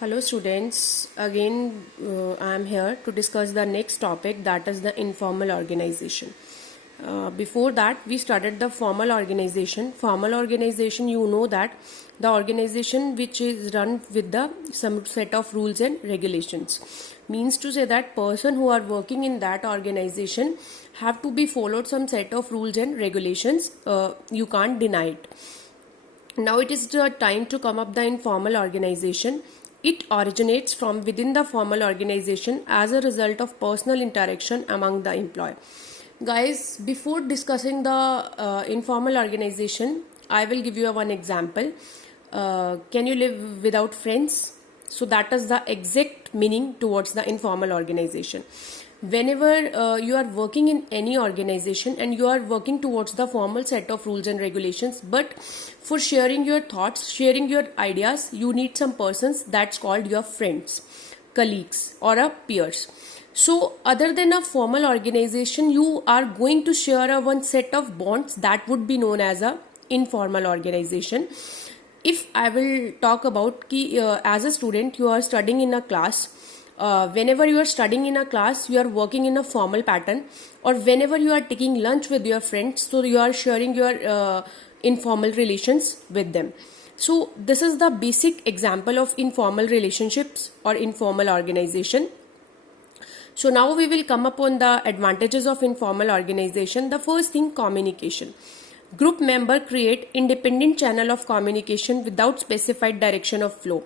Hello students, again I am here to discuss the next topic, that is the informal organization. Before that we started the formal organization. Formal organization, you know that the organization which is run with the some set of rules and regulations. Means to say that person who are working in that organization have to be followed some set of rules and regulations. You can't deny it. Now it is the time to come up the informal organization. It originates from within the formal organization as a result of personal interaction among the employee. Guys, before discussing the informal organization, I will give you one example. Can you live without friends? So that is the exact meaning towards the informal organization. Whenever you are working in any organization and you are working towards the formal set of rules and regulations, but for sharing your thoughts, sharing your ideas, you need some persons that's called your friends, colleagues, or a peers. So other than a formal organization, you are going to share a one set of bonds that would be known as a informal organization. If I will talk about as a student, you are studying in a class. Whenever you are studying in a class, you are working in a formal pattern, or whenever you are taking lunch with your friends, so you are sharing your informal relations with them. So this is the basic example of informal relationships or informal organization. So now we will come upon the advantages of informal organization. The first thing, communication. Group member create independent channel of communication without specified direction of flow.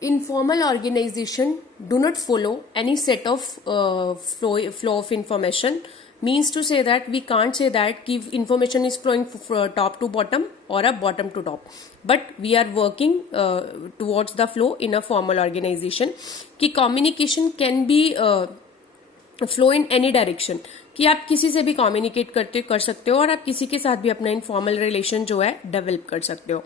Informal organization do not follow any set of flow of information. Means to say that we can't say that information is flowing from top to bottom or a bottom to top, but we are working towards the flow in a formal organization. कि communication can be flow in any direction, कि आप किसी से भी communicate कर सकते हो और आप किसी के साथ भी अपना इनफॉर्मल रिलेशन जो है डेवलप कर सकते हो.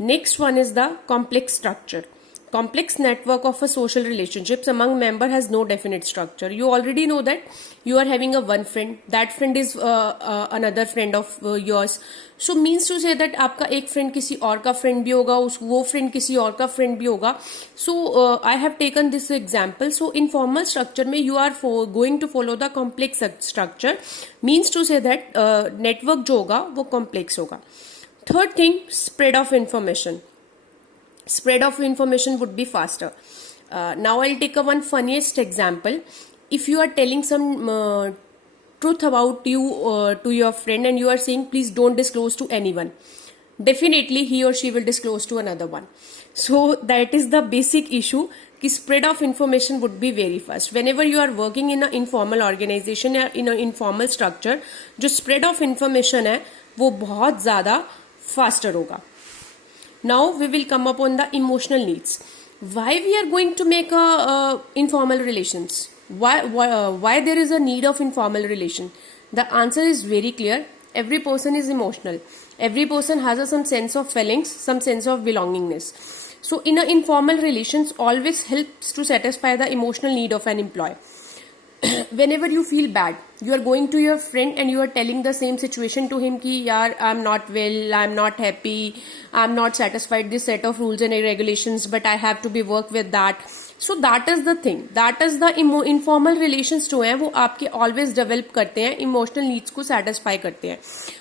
Next one is the complex structure. Complex network of a social relationships among member has no definite structure. You already know that you are having a one friend, that friend is another friend of yours. So means to say that आपका एक friend किसी और का friend भी होगा, वो friend किसी और का friend भी होगा. So I have taken this example. So in formal structure में you are going to follow the complex structure. Means to say that network जो होगा वो complex होगा. Third thing, spread of information. Spread of information would be faster. Now I'll take one funniest example. If you are telling some truth about you to your friend and you are saying please don't disclose to anyone, definitely he or she will disclose to another one. So that is the basic issue कि spread of information would be very fast. Whenever you are working in an informal organization or in an informal structure, जो spread of information है वो बहुत ज़्यादा faster होगा. Now we will come up on the emotional needs. Why we are going to make a informal relations? Why there is a need of informal relation? The answer is very clear. Every person is emotional. Every person has some sense of feelings, some sense of belongingness. So in a informal relations always helps to satisfy the emotional need of an employee. Whenever you feel bad, you are going to your friend and you are telling the same situation to him कि यार I'm not well, I'm not happy, I'm not satisfied this set of rules and regulations, but I have to be work with that. So that is the thing, that is the informal relations जो हैं वो आपके always develop करते हैं, emotional needs को satisfy करते हैं.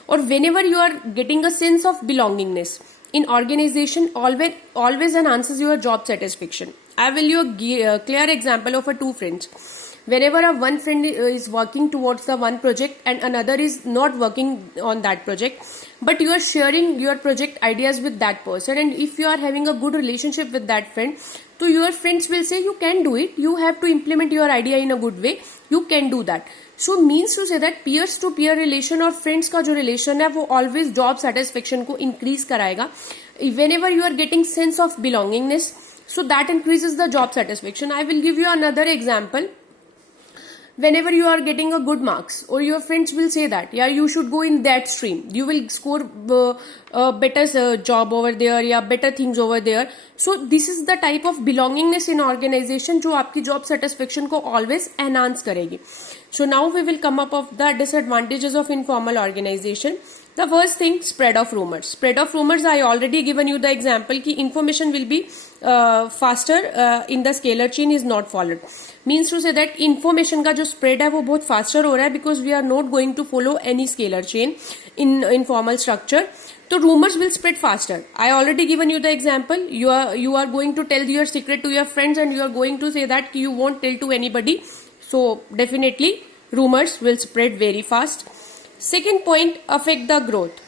और whenever you are getting a sense of belongingness in organization, always enhances your job satisfaction. I will give you a clear example of two friends. Whenever one friend is working towards the one project and another is not working on that project, but you are sharing your project ideas with that person, and if you are having a good relationship with that friend, so your friends will say you can do it, you have to implement your idea in a good way, you can do that. So means to say that peers to peer relation और friends का जो relation है वो always job satisfaction को increase कराएगा. Whenever you are getting sense of belongingness, so that increases the job satisfaction. I will give you another example. Whenever you are getting a good marks, or your friends will say that yeah you should go in that stream, you will score a better job over there, या better things over there. So this is the type of belongingness in organization जो आपकी job satisfaction को always enhance करेगी. So now we will come up of the disadvantages of informal organization. The first thing, spread of rumors. Spread of rumors, I already given you the example कि information will be faster in the scalar chain is not followed. Means to say that information का जो spread है वो बहुत faster हो रहा है because we are not going to follow any scalar chain in informal structure. तो rumors will spread faster. I already given you the example. You are going to tell your secret to your friends and you are going to say that you won't tell to anybody. So definitely rumors will spread very fast. Second point, affect the growth.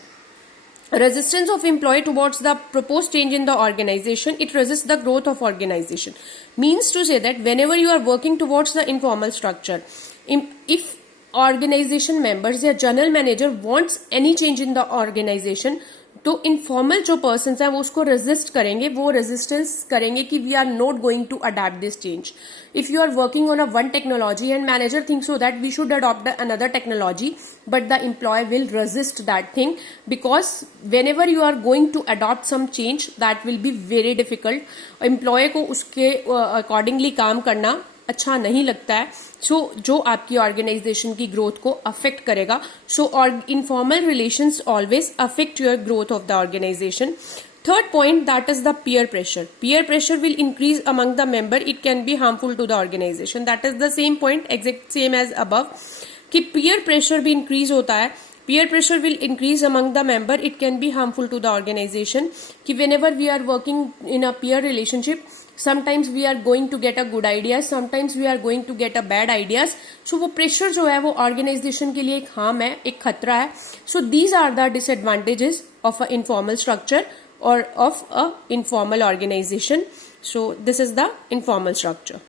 Resistance of employee towards the proposed change in the organization, it resists the growth of organization. Means to say that whenever you are working towards the informal structure, if organization members या general manager wants any change in the organization, तो informal जो person है वो उसको resist करेंगे, वो resistance करेंगे कि we are not going to adapt this change. If you are working on a one technology and manager thinks so that we should adopt another technology, but the employee will resist that thing because whenever you are going to adopt some change that will be very difficult. Employee को उसके accordingly काम करना अच्छा नहीं लगता है. सो जो आपकी ऑर्गेनाइजेशन की ग्रोथ को अफेक्ट करेगा. So informal relations always affect your growth of the organisation. Third point, that is the peer pressure. Peer pressure will increase among the member. It can be harmful to the organization. That is the same point, exact same as above. कि peer pressure भी increase होता है. Peer pressure will increase among the member. It can be harmful to the organization. कि whenever we are working in a peer relationship, sometimes we are going to get a good ideas, sometimes we are going to get a bad ideas. So वो pressure जो है वो organization के लिए एक harm है, एक खतरा है. So these are the disadvantages of a informal structure or of a informal organization. So this is the informal structure.